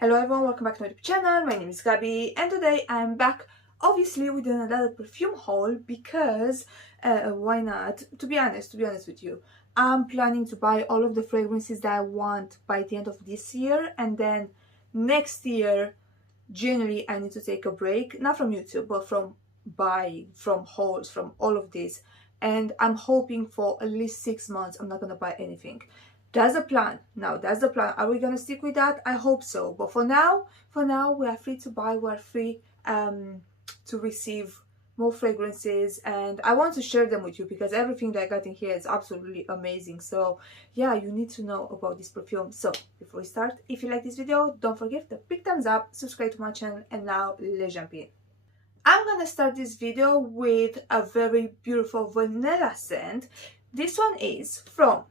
Hello everyone, welcome back to my YouTube channel. My name is Gabby and today I'm back obviously with another perfume haul because why not? To be honest with you, I'm planning to buy all of the fragrances that I want by the end of this year, and then next year, January, I need to take a break, not from YouTube but from buying, from hauls, from all of this, and I'm hoping for at least 6 months I'm not gonna buy anything. That's the plan. Now that's the plan. Are we gonna stick with that? I hope so. But for now we are free to buy. We are free to receive more fragrances, and I want to share them with you because everything that I got in here is absolutely amazing. So yeah, you need to know about this perfume. So before we start, if you like this video, don't forget the big thumbs up, subscribe to my channel, and now let's jump in. I'm gonna start this video with a very beautiful vanilla scent. This one is from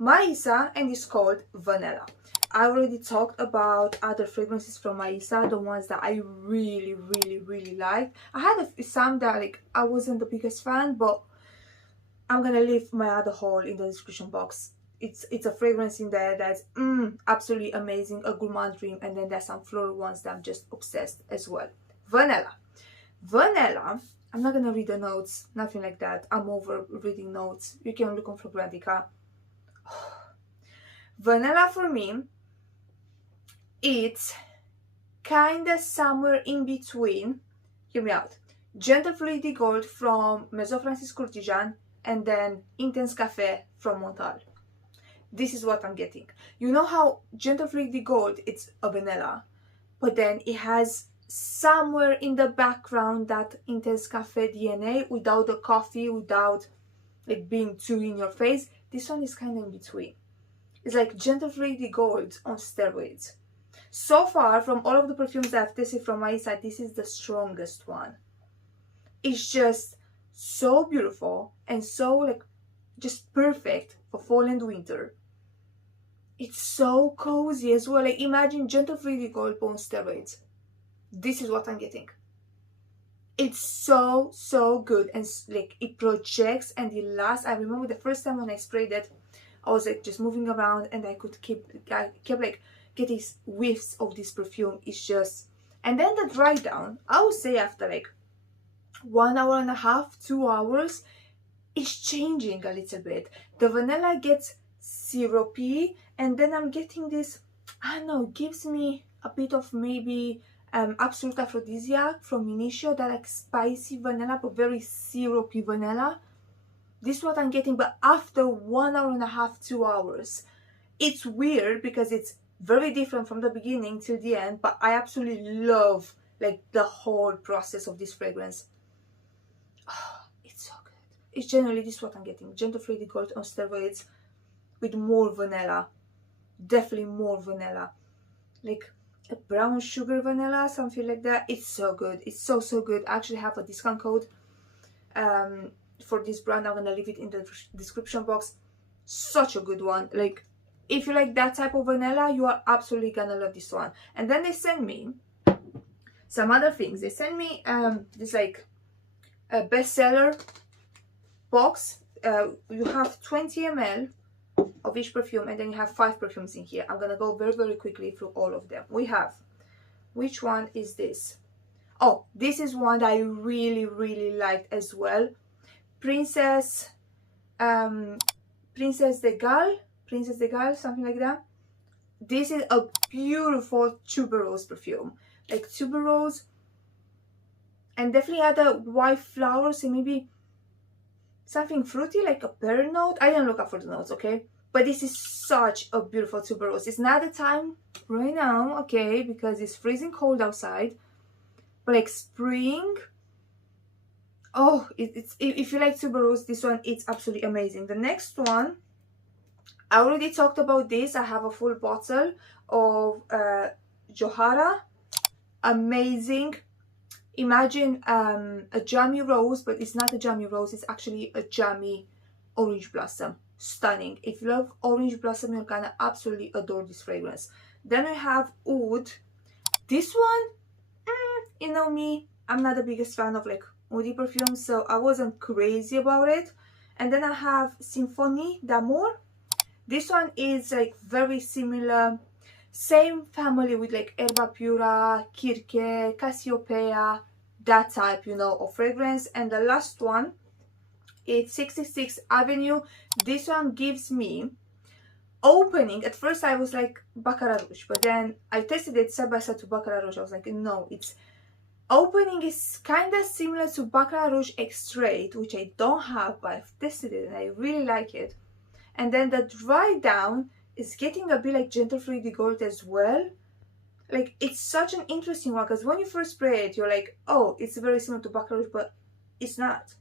Maisa and it's called Vanilla. I already talked about other fragrances from Maisa, the ones that I really like. I had some that like I wasn't the biggest fan, but I'm gonna leave my other haul in the description box. It's a fragrance in there that's absolutely amazing, a gourmand dream, and then there's some floral ones that I'm just obsessed as well. Vanilla. I'm not gonna read the notes, nothing like that. I'm over reading notes. You can look on Fragrantica. Vanilla for me, it's kinda somewhere in between. Hear me out. Gentle Fluidity Gold from Maison Francis Courtisan and then Intense Café from Montal. This is what I'm getting. You know how Gentle Fluidity Gold, it's a vanilla, but then it has somewhere in the background that Intense Café DNA without the coffee, without like being too in your face. This one is kind of in between. It's like Gentle Fluidity Gold on steroids. So far, from all of the perfumes that I've tested from Maisa, this is the strongest one. It's just so beautiful and so like just perfect for fall and winter. It's so cozy as well. Like imagine Gentle Fluidity Gold on steroids. This is what I'm getting. It's so good, and like it projects and it lasts. I remember the first time when I sprayed it, I was like just moving around and I kept like getting whiffs of this perfume. It's just, and then the dry down, I would say after like 1 hour and a half, 2 hours, it's changing a little bit. The vanilla gets syrupy, and then I'm getting this, I don't know, gives me a bit of maybe Absolute Aphrodisiac from Initio, that like spicy vanilla but very syrupy vanilla. This is what I'm getting, but after 1 hour and a half, 2 hours. It's weird because it's very different from the beginning till the end, but I absolutely love like the whole process of this fragrance. Oh, it's so good. It's generally this is what I'm getting. Gentle Fluidity Gold on steroids with more vanilla. Definitely more vanilla. Like a brown sugar vanilla, something like that. It's so good. It's so good. I actually have a discount code for this brand. I'm gonna leave it in the description box. Such a good one. Like if you like that type of vanilla, you are absolutely gonna love this one. And then they send me some other things. They send me this like a bestseller box. You have 20 ml of each perfume, and then you have 5 perfumes in here. I'm gonna go very quickly through all of them. We have, which one is this? Oh, this is one that I really liked as well. Princesse de Galles, something like that. This is a beautiful tuberose perfume, like tuberose, and definitely had a white flowers and maybe something fruity like a pear note. I didn't look up for the notes, okay? But this is such a beautiful tuberose. It's not the time right now, okay, because it's freezing cold outside, but like spring. Oh, it's if you like tuberose, this one, it's absolutely amazing. The next one, I already talked about this. I have a full bottle of JAWHARA. Amazing. Imagine a jammy rose, but it's not a jammy rose. It's actually a jammy orange blossom. Stunning. If you love orange blossom, you're gonna absolutely adore this fragrance. Then we have Oud. This one, you know me, I'm not the biggest fan of like woody perfumes, so I wasn't crazy about it. And then I have Symphonie d'Amour. This one is like very similar Same family with like Erba Pura, Kirke, Cassiopeia, that type, you know, of fragrance. And the last one, it's 66 Avenue. This one gives me opening. At first I was like Baccarat Rouge, but then I tested it side by side to Baccarat Rouge. I was like, no, it's opening is kind of similar to Baccarat Rouge Extrait, which I don't have, but I've tested it and I really like it. And then the dry down is getting a bit like Gentle Fruity Gold as well. Like, it's such an interesting one, because when you first spray it, you're like, oh, it's very similar to Baccarat Rouge, but it's not.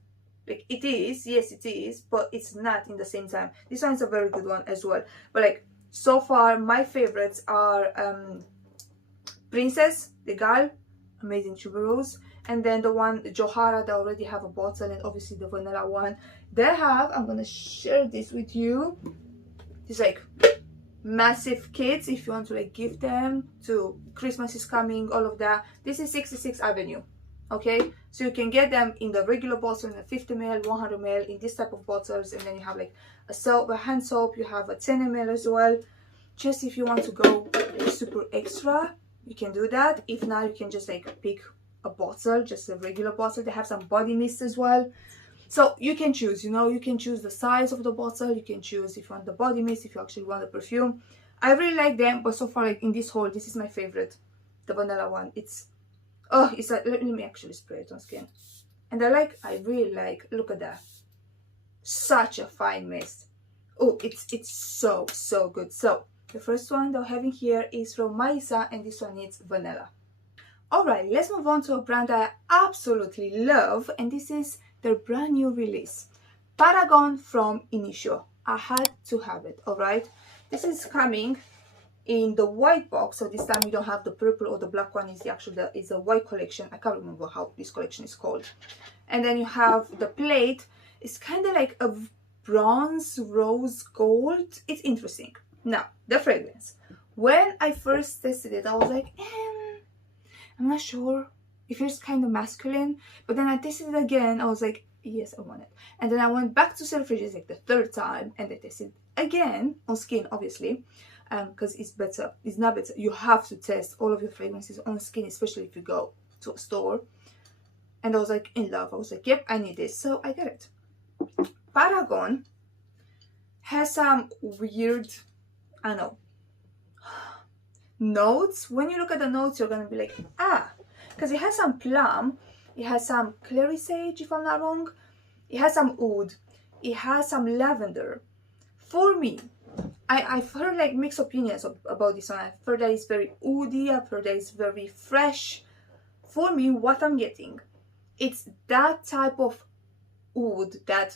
Like, it is, yes it is, but it's not in the same time. This one is a very good one as well. But like, so far my favorites are Princesse, the Gal, amazing tuberose, and then the one JAWHARA, they already have a bottle, and obviously the vanilla one they have. I'm gonna share this with you. It's like massive kits if you want to like give them to Christmas is coming, all of that. This is 66 Avenue. Okay, so you can get them in the regular bottle, in a 50 ml, 100 ml, in this type of bottles, and then you have like a soap, a hand soap, you have a 10 ml as well. Just if you want to go like, super extra, you can do that. If not, you can just like pick a bottle, just a regular bottle. They have some body mist as well, so you can choose, you know, you can choose the size of the bottle, you can choose if you want the body mist, if you actually want the perfume. I really like them, but so far like in this haul, this is my favorite, the vanilla one. It's, oh, it's like, let me actually spray it on skin. And I really like, look at that, such a fine mist. Oh, it's so good. So the first one that I'm having here is from MAISON, and this one is vanilla. Alright, let's move on to a brand I absolutely love, and this is their brand new release, Paragon from Initio. I had to have it. Alright, this is coming in the white box, so this time we don't have the purple or the black one. Is the actual is a white collection. I can't remember how this collection is called. And then you have the plate. It's kind of like a bronze rose gold. It's interesting. Now the fragrance, when I first tested it, I was like, I'm not sure. It feels kind of masculine. But then I tested it again. I was like, yes, I want it. And then I went back to Selfridges like the third time, and I tested it again on skin, obviously, because it's better. It's not better. You have to test all of your fragrances on skin, especially if you go to a store. And I was like in love. I was like, yep, I need this. So I got it. Paragon has some weird, I don't know, notes. When you look at the notes, you're gonna be like, ah, because it has some plum, it has some clary sage, if I'm not wrong, it has some oud, it has some lavender. For me, I've heard like mixed opinions about this one. I've heard that it's very oudy, I've heard that it's very fresh. For me, what I'm getting, it's that type of oud that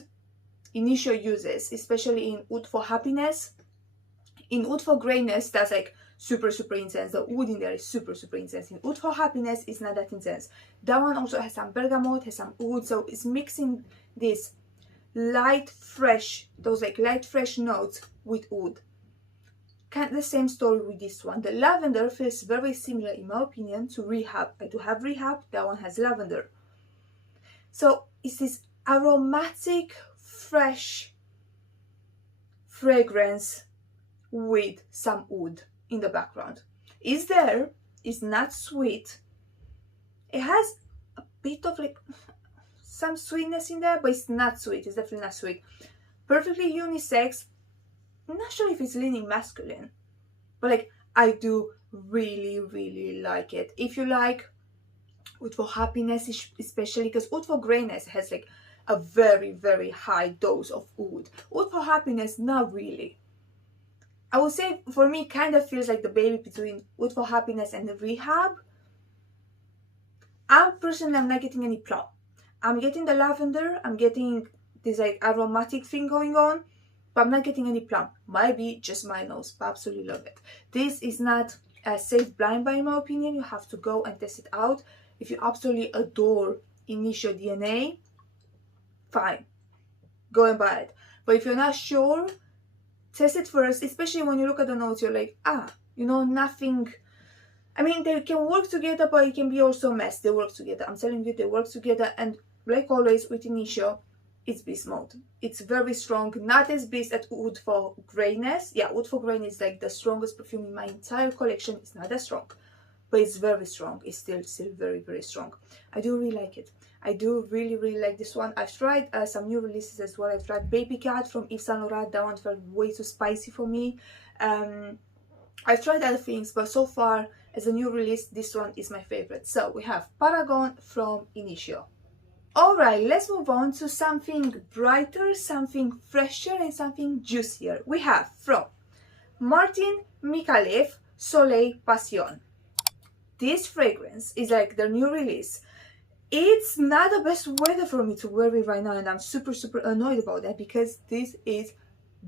Initio uses, especially in Oud for Happiness. In Oud for Greyness, that's like super intense. The oud in there is super intense. In Oud for Happiness, it's not that intense. That one also has some bergamot, has some oud, so it's mixing this light fresh, those like light fresh notes with oud. Kind of the same story with this one. The lavender feels very similar, in my opinion, to Rehab. I do have Rehab, that one has lavender. So it's this aromatic, fresh fragrance with some oud in the background. It's there, it's not sweet. It has a bit of like some sweetness in there, but it's not sweet. It's definitely not sweet. Perfectly unisex. I'm not sure if it's leaning masculine, but like I do really like it. If you like Oud for Happiness, especially because Oud for Greyness has like a very high dose of oud. Oud for Happiness, not really. I would say for me, kind of feels like the baby between Oud for Happiness and the Rehab. I'm not getting any plum. I'm getting the lavender, I'm getting this like aromatic thing going on, but I'm not getting any plum. Might be just my nose, but I absolutely love it. This is not a safe blind buy in my opinion. You have to go and test it out. If you absolutely adore Initio DNA, fine, go and buy it. But if you're not sure, test it first, especially when you look at the notes, you're like, ah, you know, nothing. I mean, they can work together, but it can be also a mess. They work together. I'm telling you, they work together. And like always with Initio, it's Beast Mode. It's very strong, not as beast as Wood for Greyness. Yeah, Wood for Greyness is like the strongest perfume in my entire collection. It's not that strong, but it's very strong. It's still very, very strong. I do really like it. I do really like this one. I've tried some new releases as well. I've tried Baby Cat from Yves Saint Laurent. That one felt way too spicy for me. I've tried other things, but so far as a new release, this one is my favorite. So we have Paragon from Initio. Alright, let's move on to something brighter, something fresher, and something juicier. We have from Martin Micallef Soleil Passion. This fragrance is like their new release. It's not the best weather for me to wear it right now, and I'm super annoyed about that because this is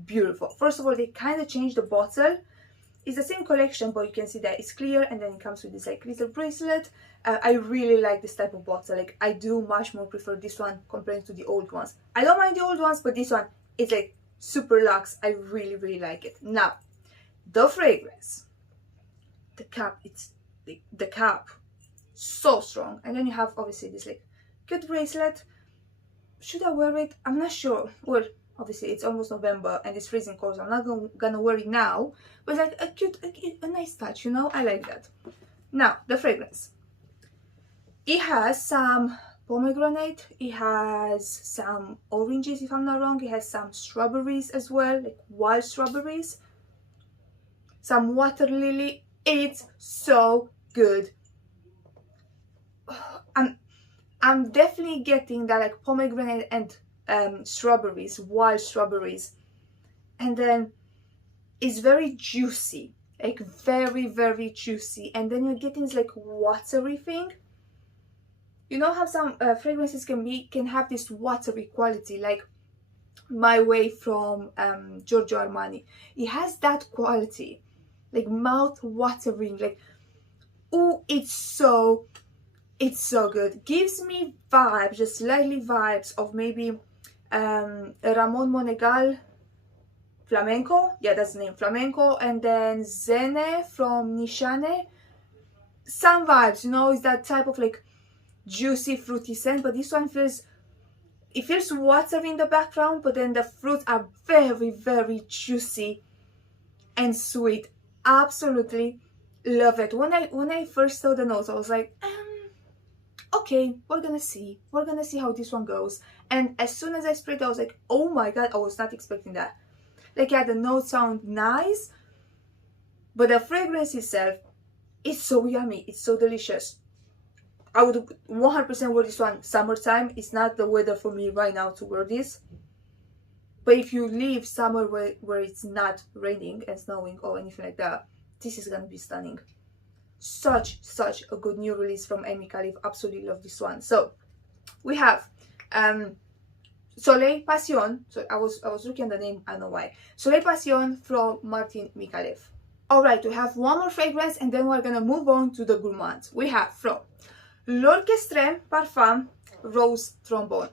beautiful. First of all, they kind of changed the bottle. It's the same collection, but you can see that it's clear, and then it comes with this like little bracelet. I really like this type of bottle. Like, I do much more prefer this one compared to the old ones. I don't mind the old ones, but this one is like super luxe. I really like it. Now, the fragrance, the cap, it's the cap, so strong. And then you have obviously this like cute bracelet. Should I wear it? I'm not sure. Well, obviously it's almost November and it's freezing cold, so I'm not gonna wear it now, but like a nice touch, you know. I like that. Now, the fragrance, it has some pomegranate, it has some oranges if I'm not wrong, it has some strawberries as well, like wild strawberries, some water lily. It's so good. I'm definitely getting that like pomegranate and strawberries, wild strawberries, and then it's very juicy, like very juicy, and then you're getting this like watery thing. You know how some fragrances can have this watery quality, like My Way from Giorgio Armani. It has that quality, like mouth watering, like, oh, it's so good. Gives me vibes, just slightly vibes of maybe Ramon Monegal Flamenco. Yeah, that's the name, Flamenco. And then Zene from Nishane. Some vibes, you know, it's that type of like juicy fruity scent, but this one feels watery in the background, but then the fruits are very juicy and sweet. Absolutely love it. When I first saw the notes, I was like, okay, we're gonna see how this one goes. And as soon as I sprayed, I was like, oh my god, I was not expecting that. Like, yeah, the notes sound nice, but the fragrance itself is so yummy, it's so delicious. I would 100% wear this one summertime. It's not the weather for me right now to wear this, but if you live somewhere where it's not raining and snowing or anything like that, this is gonna be stunning. Such a good new release from Micallef. Absolutely love this one. So we have Soleil Passion. So I was looking at the name, I don't know why. Soleil Passion from Martin Micallef. Alright, we have one more fragrance and then we're gonna move on to the Gourmande. We have from L'Orchestre Parfum Rose Trombone.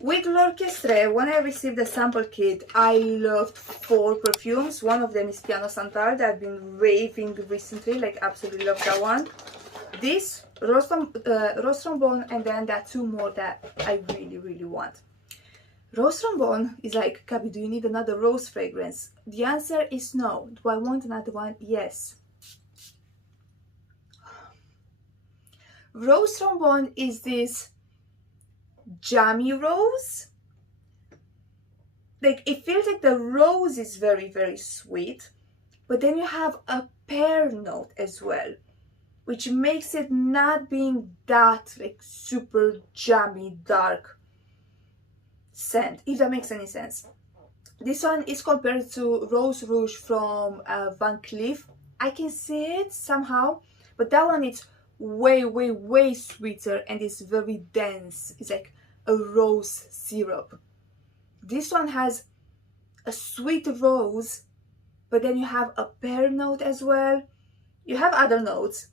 With L'Orchestre, when I received the sample kit, I loved 4 perfumes. One of them is Piano Santal that I've been raving recently, like absolutely love that one. This, Rose Trombone, and then there are 2 more that I really want. Rose Trombone is like, Gabi, do you need another rose fragrance? The answer is no. Do I want another one? Yes. Rose Trombone is this jammy rose. Like, it feels like the rose is very sweet, but then you have a pear note as well, which makes it not being that like super jammy dark scent, if that makes any sense. This one is compared to Rose Rouge from Van Cleef. I can see it somehow, but that one is way sweeter and it's very dense. It's like a rose syrup. This one has a sweet rose, but then you have a pear note as well. You have other notes,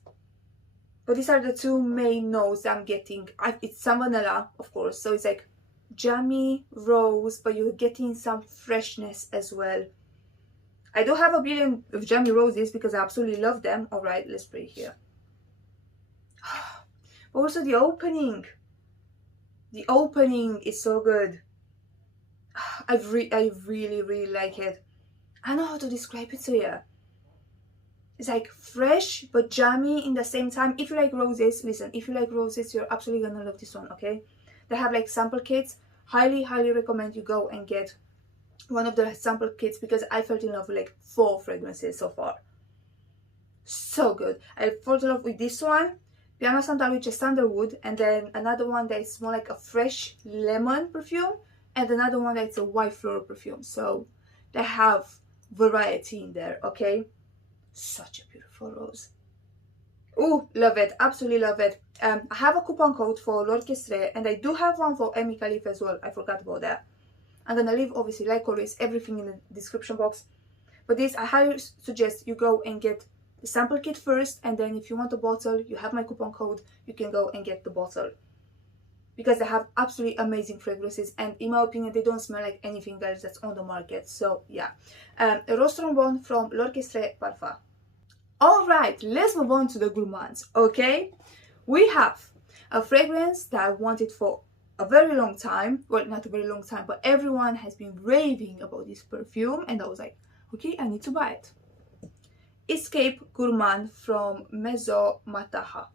but these are the 2 main notes I'm getting. It's some vanilla, of course, so it's like jammy rose, but you're getting some freshness as well. I do have a billion of jammy roses because I absolutely love them. Alright, let's spray here. But also the opening. The opening is so good. I really, really like it. I don't know how to describe it to you. It's like fresh but jammy in the same time. If you like roses, listen, if you like roses, you're absolutely gonna love this one, okay? They have like sample kits. Highly, highly recommend you go and get one of the sample kits because I fell in love with like 4 fragrances so far. So good. I fell in love with this one, Piano Sandal, which is sandalwood, and then another one that is more like a fresh lemon perfume, and another one that's a white floral perfume. So they have variety in there, okay? Such a beautiful rose. Oh, love it. Absolutely love it. I have a coupon code for l'Orchestre, and I do have one for Micallef as well. I forgot about that. I'm gonna leave, obviously, like always, everything in the description box. But this, I highly suggest you go and get the sample kit first, and then if you want a bottle, you have my coupon code, you can go and get the bottle. Because they have absolutely amazing fragrances, and in my opinion, they don't smell like anything else that's on the market. So yeah, Rose Trombone from l'Orchestre Parfum. Alright, let's move on to the gourmands, okay? We have a fragrance that I wanted for a very long time. Well, not a very long time, but everyone has been raving about this perfume, and I was like, okay, I need to buy it. Escape Gourmande from Maison MATAHA.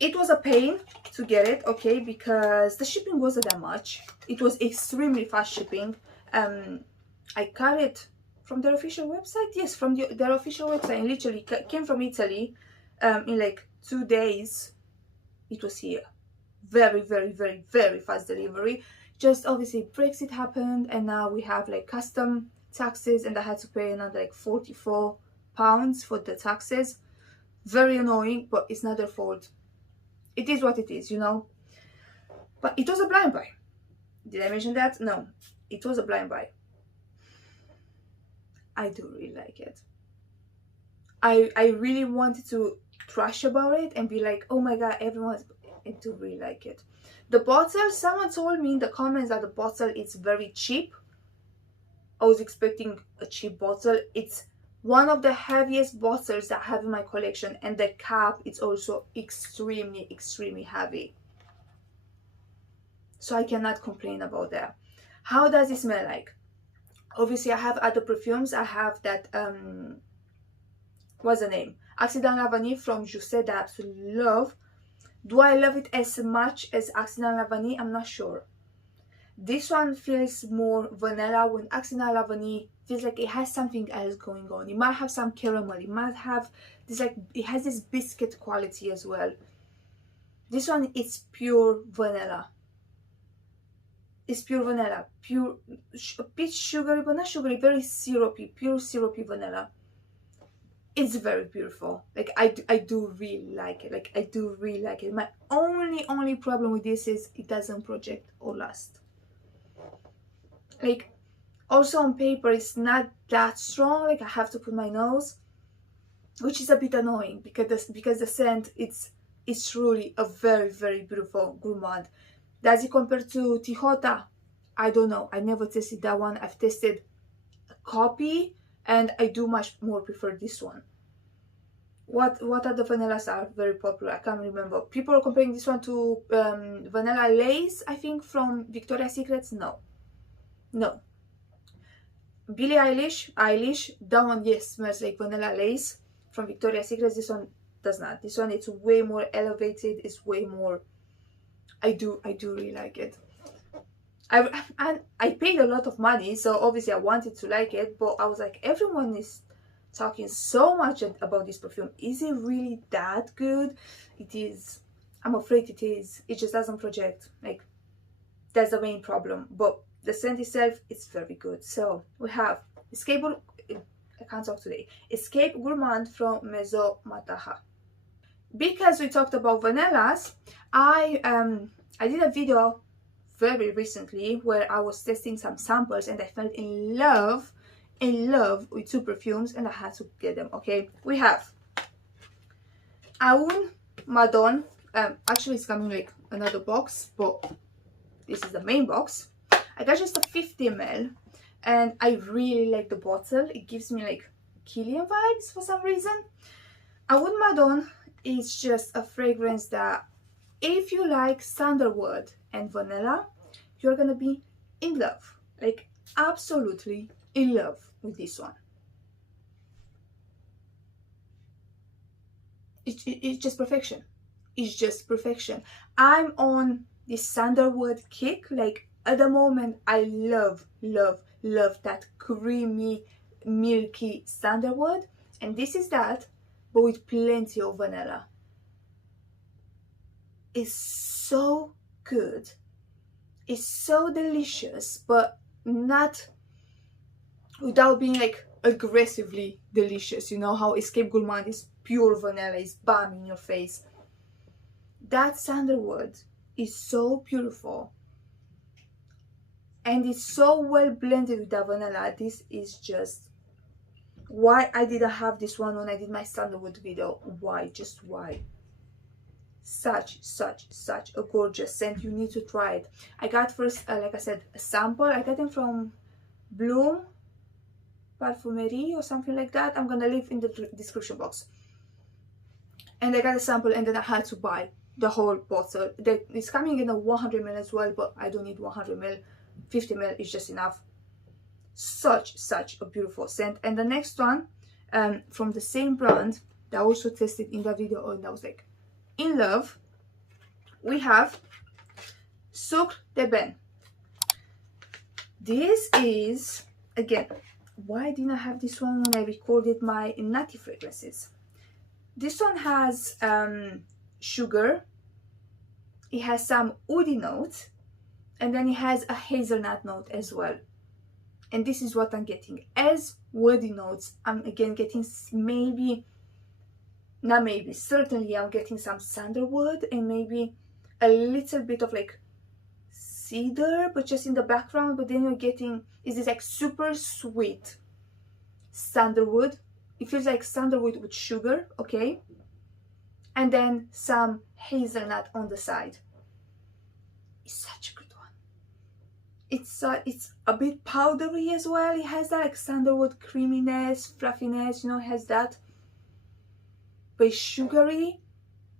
It was a pain to get it, okay, because the shipping wasn't that much. It was extremely fast shipping. I got it from their official website. Yes, from their official website. And literally came from Italy in like 2 days. It was here. Very, very, very, very fast delivery. Just obviously Brexit happened, and now we have like custom taxes, and I had to pay another like £44 for the taxes. Very annoying, but it's not their fault. It is what it is, you know. But it was a blind buy. Did I mention that? No, it was a blind buy. I do really like it. I really wanted to trash about it and be like, oh my god, everyone's... I do really like it. The bottle, someone told me in the comments that the bottle is very cheap. I was expecting a cheap bottle. It's one of the heaviest bottles that I have in my collection, and the cap is also extremely, extremely heavy. So I cannot complain about that. How does it smell like? Obviously, I have other perfumes. I have that, what's the name? Accident La Vanille from Jousset that I absolutely love. Do I love it as much as Accident La Vanille? I'm not sure. This one feels more vanilla, when Accident La Vanille feels like it has something else going on. It might have some caramel. It might have this, like, it has this biscuit quality as well. This one is pure vanilla. It's pure vanilla, pure, a bit sugary, but not sugary, very syrupy, pure syrupy vanilla. It's very beautiful. Like, I do really like it. Like, I do really like it. My only problem with this is it doesn't project or last. Like, also on paper, it's not that strong. Like, I have to put my nose, which is a bit annoying because the scent, it's truly a very, very beautiful gourmand. Does it compare to Tijota? I don't know. I never tested that one. I've tested a copy, and I do much more prefer this one. What other vanillas are very popular? I can't remember. People are comparing this one to Vanilla Lace, I think, from Victoria's Secret. No. Billie Eilish, that one, yes, smells like Vanilla Lace from Victoria's Secret. This one does not. This one, it's way more elevated. It's way more... I do really like it. I paid a lot of money, so obviously I wanted to like it, but I was like, everyone is talking so much about this perfume. Is it really that good? It is. I'm afraid it is. It just doesn't project. Like, that's the main problem. But the scent itself is very good. So we have Escape Gourmande from Maison MATAHA. Because we talked about vanillas, I did a video very recently where I was testing some samples, and I fell in love with 2 perfumes, and I had to get them. Okay, we have Aoun Madone. Actually, it's coming like another box, but this is the main box. I got just a 50 ml, and I really like the bottle. It gives me like Killian vibes for some reason. Aoun Madone is just a fragrance that If you like sandalwood and vanilla, you're gonna be in love, like absolutely in love with this one. It's just perfection. It's just perfection. I'm on this sandalwood kick. Like at the moment, I love that creamy, milky sandalwood, and this is that, but with plenty of vanilla. It's so good. It's so delicious, but not without being like aggressively delicious. You know how Escape Gourmande is pure vanilla, is bam in your face. That sandalwood is so beautiful, and it's so well blended with the vanilla. This is just why I didn't have this one when I did my sandalwood video. Why? Just why? Such a gorgeous scent. You need to try it. I got first, like I said, a sample. I got them from Bloom Parfumerie or something like that. I'm gonna leave in the description box. And I got a sample, and then I had to buy the whole bottle. It's coming in a 100 ml as well, but I don't need 100 ml. 50 ml is just enough. Such a beautiful scent. And the next one, from the same brand that I also tested in the video, and I was like in love, we have Sucre de Ben. This is, again, why didn't I have this one when I recorded my nutty fragrances? This one has sugar, it has some woody notes, and then it has a hazelnut note as well. And this is what I'm getting as woody notes. I'm again getting certainly I'm getting some sandalwood and maybe a little bit of like cedar, but just in the background. But then you're getting is this like super sweet sandalwood. It feels like sandalwood with sugar, okay, and then some hazelnut on the side. It's such a good one. It's a bit powdery as well. It has that like sandalwood creaminess, fluffiness, you know, it has that, but it's sugary,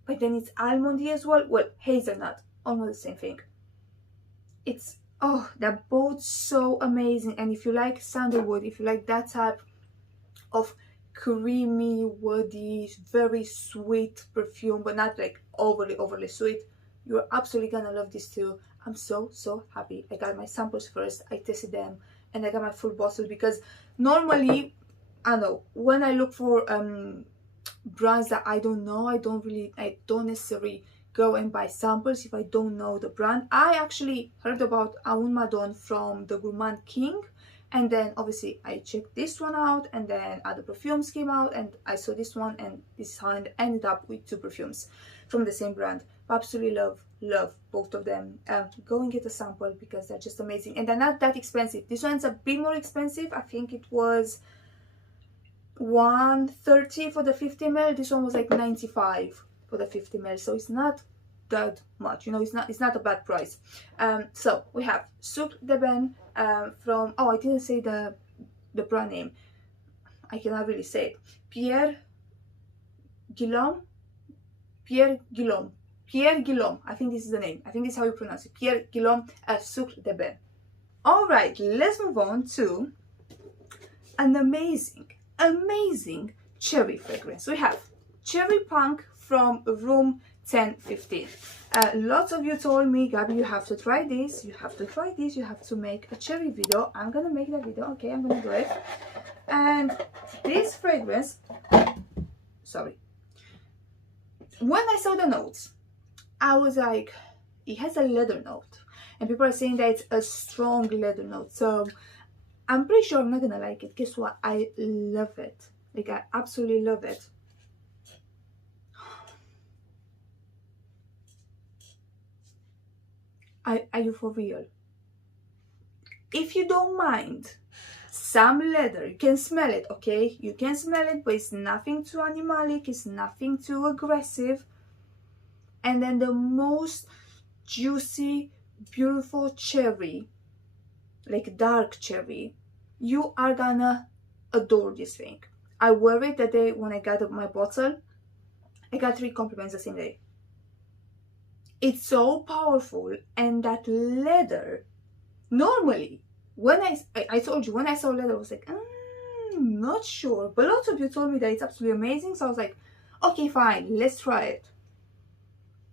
but then it's almondy as well. Well, hazelnut, almost the same thing. It's, oh, they're both so amazing. And if you like sandalwood, if you like that type of creamy, woody, very sweet perfume, but not like overly sweet, you're absolutely gonna love this too. I'm so happy. I got my samples first, I tested them, and I got my full bottle, because normally, I don't know, when I look for brands that I don't know, I don't necessarily go and buy samples if I don't know the brand. I actually heard about MADONE from the Gourmande King, and then obviously I checked this one out, and then other perfumes came out, and I saw this one, and this is how I ended up with two perfumes from the same brand. Absolutely love both of them. Go and get a sample because they're just amazing, and they're not that expensive. This one's a bit more expensive. I think it was 130 for the 50 ml. This one was like 95 for the 50 ml, so it's not that much, you know. It's not a bad price. So we have Sucre de Ben from, oh, I didn't say the brand name, I cannot really say it. Pierre Guillaume, I think this is the name, I think this is how you pronounce it. Pierre Guillaume Sucre de Ben. All right, let's move on to an amazing cherry fragrance. We have Cherry Punk from room 1015. Lots of you told me, Gabby, you have to try this, you have to make a cherry video. I'm gonna make that video, okay, I'm gonna do it. And this fragrance, sorry, when I saw the notes, I was like, it has a leather note, and people are saying that it's a strong leather note, so I'm pretty sure I'm not gonna like it. Guess what? I love it. Like, I absolutely love it. Are you for real? If you don't mind some leather, you can smell it, okay? You can smell it, but it's nothing too animalic, it's nothing too aggressive. And then the most juicy, beautiful cherry, like dark cherry. You are gonna adore this thing. I wore it the day when I got my bottle. I got 3 compliments the same day. It's so powerful, and that leather, normally, when I told you, when I saw leather, I was like, not sure, but lots of you told me that it's absolutely amazing, so I was like, okay, fine, let's try it.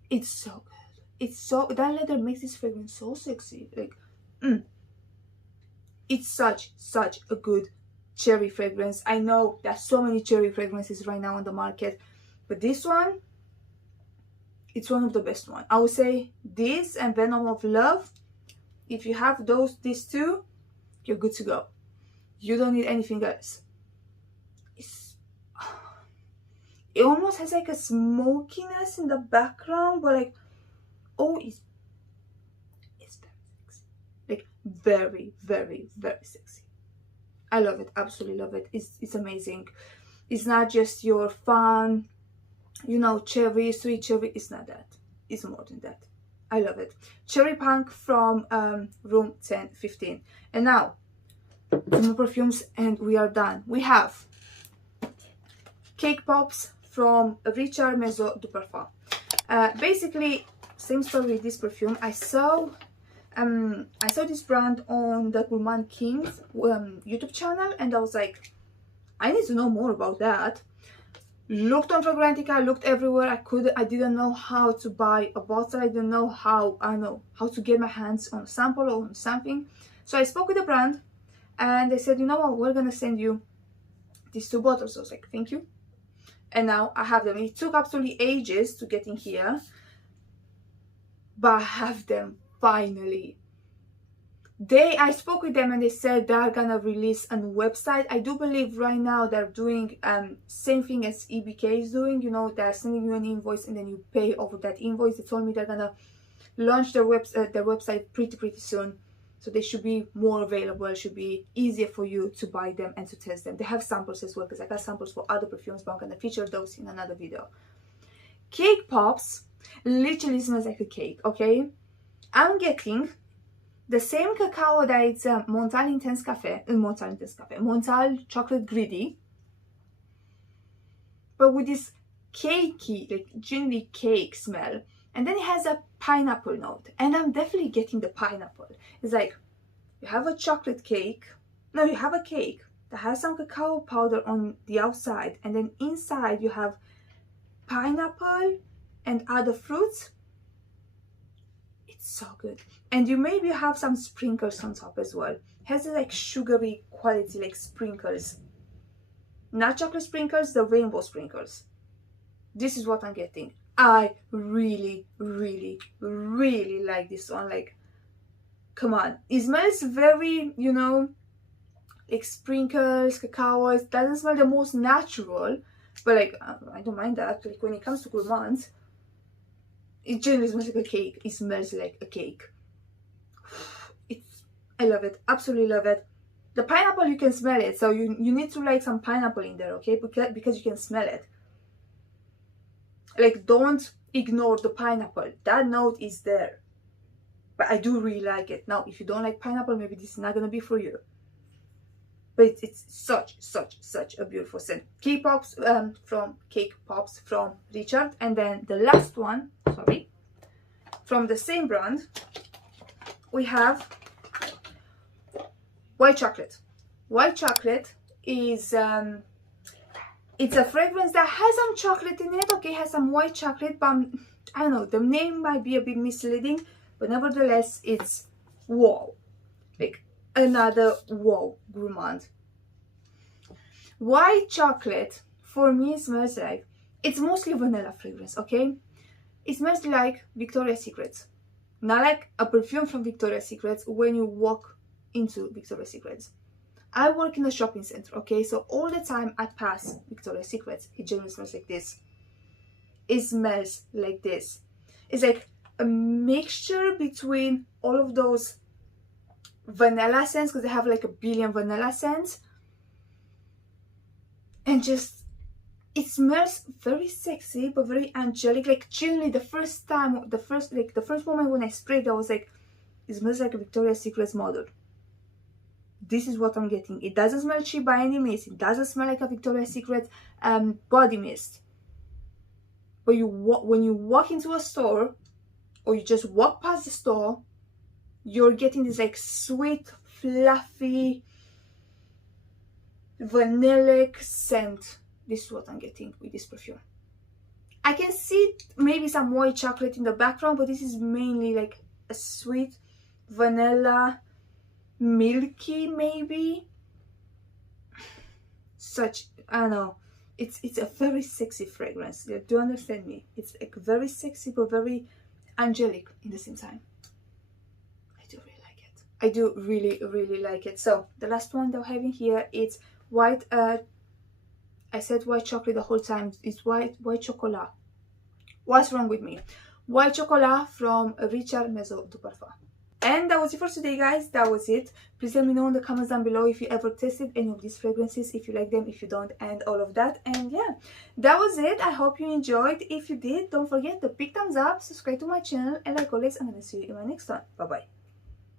It's so good. It's so, that leather makes this fragrance so sexy. Like, it's such a good cherry fragrance. I know there's so many cherry fragrances right now on the market, but this one, it's one of the best one. I would say this and Venom of Love, if you have these two, you're good to go. You don't need anything else. It almost has like a smokiness in the background, but like, oh, it's very sexy. Like very sexy. I love it, absolutely love it. It's amazing. It's not just your fun, you know, cherry, sweet cherry. It's not that. It's more than that. I love it. Cherry Punk from room 1015. And now, two more perfumes and we are done. We have Cake Pops from Richard Maison du Parfum. Basically, same story with this perfume. I saw this brand on the Gourmande Kings YouTube channel, and I was like, I need to know more about that. Looked on Fragrantica, looked everywhere. I didn't know how to buy a bottle. I didn't know how to get my hands on a sample or on something. So I spoke with the brand, and they said, you know what, we're gonna send you these 2 bottles. I was like, thank you. And now I have them. It took absolutely ages to get in here, but I have them finally. I spoke with them and they said they're gonna release a website. I do believe right now they're doing same thing as EBK is doing. You know, they're sending you an invoice and then you pay over that invoice. They told me they're gonna launch their website pretty soon, so they should be more available. It should be easier for you to buy them and to test them. They have samples as well, because I got samples for other perfumes, but I'm gonna feature those in another video. Cake Pops literally smells like a cake. Okay, I'm getting the same cacao that it's Montal Chocolate Greedy, but with this cakey, like gingery cake smell, and then it has a pineapple note, and I'm definitely getting the pineapple. It's like you have a chocolate cake, no, you have a cake that has some cacao powder on the outside, and then inside you have pineapple and other fruits. It's so good. And you maybe have some sprinkles on top as well. It has a like sugary quality, like sprinkles. Not chocolate sprinkles, the rainbow sprinkles. This is what I'm getting. I really like this one. Like, come on. It smells very, you know, like sprinkles, cacao. It doesn't smell the most natural, but like, I don't mind that. Like, when it comes to gourmands, it generally smells like a cake. It smells like a cake. I love it, absolutely love it. The pineapple, you can smell it, so you need to like some pineapple in there, okay? Because you can smell it. Like, don't ignore the pineapple. That note is there. But I do really like it. Now, if you don't like pineapple, maybe this is not gonna be for you. But it's such a beautiful scent. Cake Pops from Richard, and then the last one, sorry, from the same brand, we have White Chocolate. White Chocolate is it's a fragrance that has some chocolate in it. Okay, it has some white chocolate, but I don't know, the name might be a bit misleading, but nevertheless, it's wow, like another wow gourmand. White Chocolate for me smells like, it's mostly vanilla fragrance. Okay, it smells like Victoria's Secret, not like a perfume from Victoria's Secret. When you walk into Victoria's Secrets, I work in a shopping center, okay, so all the time I pass Victoria's Secrets. It generally smells like this. It smells like this. It's like a mixture between all of those vanilla scents, because they have like a billion vanilla scents, and just, it smells very sexy but very angelic. Like, generally the first moment when I sprayed, I was like, it smells like a Victoria's Secret model. This is what I'm getting. It doesn't smell cheap by any means. It doesn't smell like a Victoria's Secret body mist. But when you walk into a store, or you just walk past the store, you're getting this like sweet, fluffy, vanillic scent. This is what I'm getting with this perfume. I can see maybe some white chocolate in the background, but this is mainly like a sweet vanilla, milky maybe. Such, I don't know, it's a very sexy fragrance. Do you understand me? It's like very sexy but very angelic in the same time. I do really like it. I do really like it. So the last one that we're having here, it's white, I said white chocolate the whole time. It's white chocolat. What's wrong with me? White chocolat from Richard Maison de Parfum. And that was it for today, guys. That was it. Please let me know in the comments down below if you ever tested any of these fragrances, if you like them, if you don't, and all of that. And yeah, that was it. I hope you enjoyed. If you did, don't forget the big thumbs up, subscribe to my channel, and like always, I'm gonna see you in my next one. Bye bye.